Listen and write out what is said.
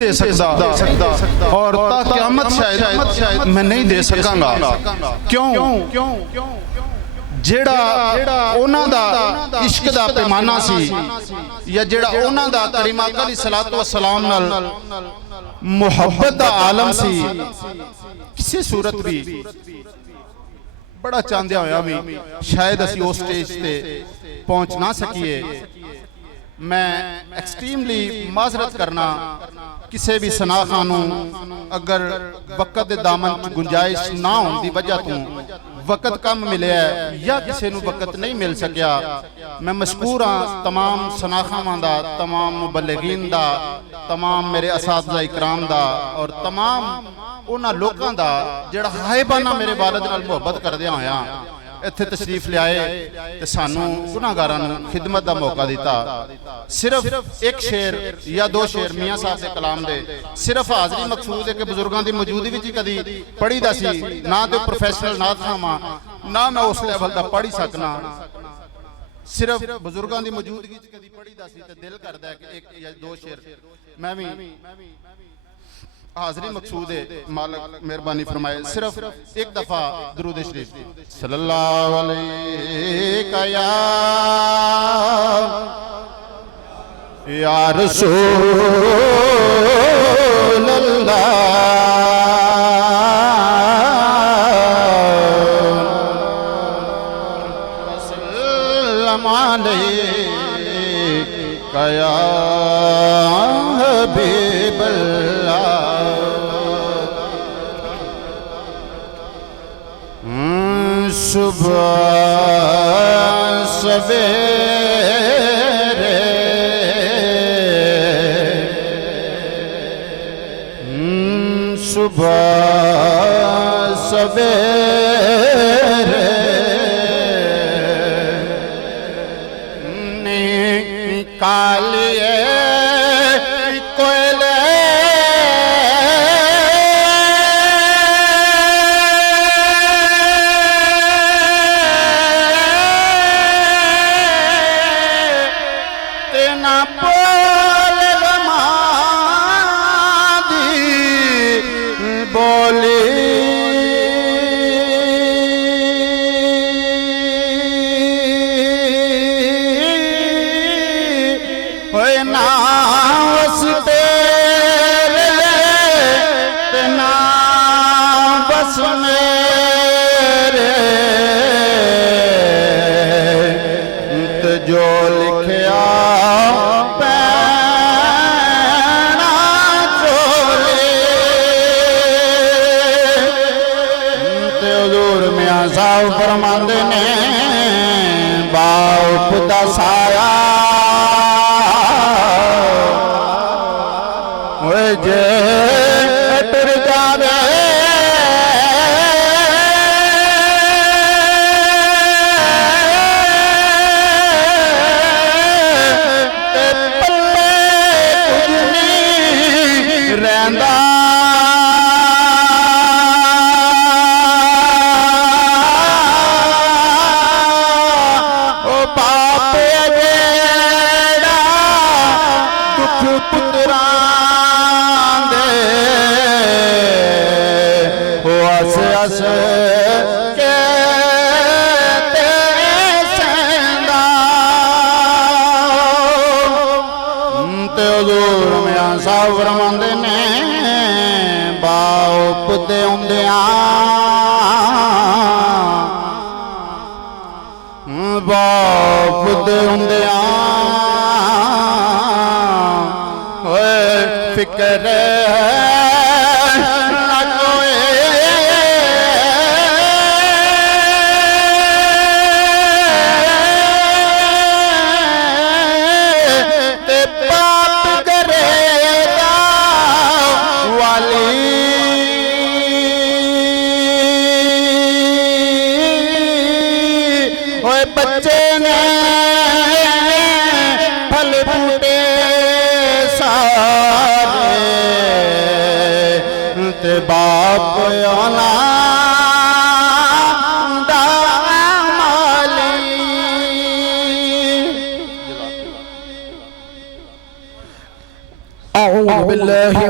दे सकता और क़यामत शायद मैं नहीं दे सकांगा। क्यों? जेड़ा उन्हां दा इश्क दा पैमाना सी या जेड़ा उन्हां दा करीम आका अलैहिस्सलातु वस्सलाम नाल मुहब्बत दा आलम सी, किसी सूरत भी बड़ा चांदिया होया भी शायद असी उस स्टेज ते पहुंच ना सकीए। मैं एक्सट्रीमली माजरत करना किसी भी सना खानू अगर वक़्त दे दामन च गुंजाइश ना होने की वजह तो वक़्त कम मिले या किसी नू वक़्त नहीं मिल सकिया, मैं मशकूर हाँ तमाम सनाखावां दा, तमाम मुबल्लिगीन दा, तमाम मेरे असातिज़ा इकराम दा और तमाम उन्हां लोकां दा जिहड़ा हायबाना मेरे वालिद नाल मुहब्बत करदियां होया इत्थे तशरीफ लियाए ते सानू गुनाहगारां नू खिदमत दा मौका दिता। सिर्फ एक शेर या दो शेर मियाँ साहब के कलाम दे सिर्फ हाज़री मकसूद है कि बुजुर्गों की मौजूदगी विच कदी पढ़ी दा सी ना, तो प्रोफैशनल नात खावां ना मैं उस लैवल दा पढ़ी सकना, सिर्फ बुजुर्गों की मौजूदगी च कदी पढ़ी दा सी ते दिल करदा है कि एक या दो शेर मैं भी हाज़री मकसूद है। मालिक मेहरबानी फरमाए सिर्फ एक दफा दुरूद शरीफ सल्लल्लाहु अलैहि या रसूल अल्लाह सल्लल्लाहु अलैका या हबीब सुबह सवेरे सुबह सवेरे निकालिए कोयले फरमांदे ने बाप दा साया जे टुर जावे ते पल्ले कुछ नहीं रहिंदा। फरमांदे ने बाप दे हुंदियां बाप दे हुंदियां ओए फिक्र बच्चे ने फल फूटे सारे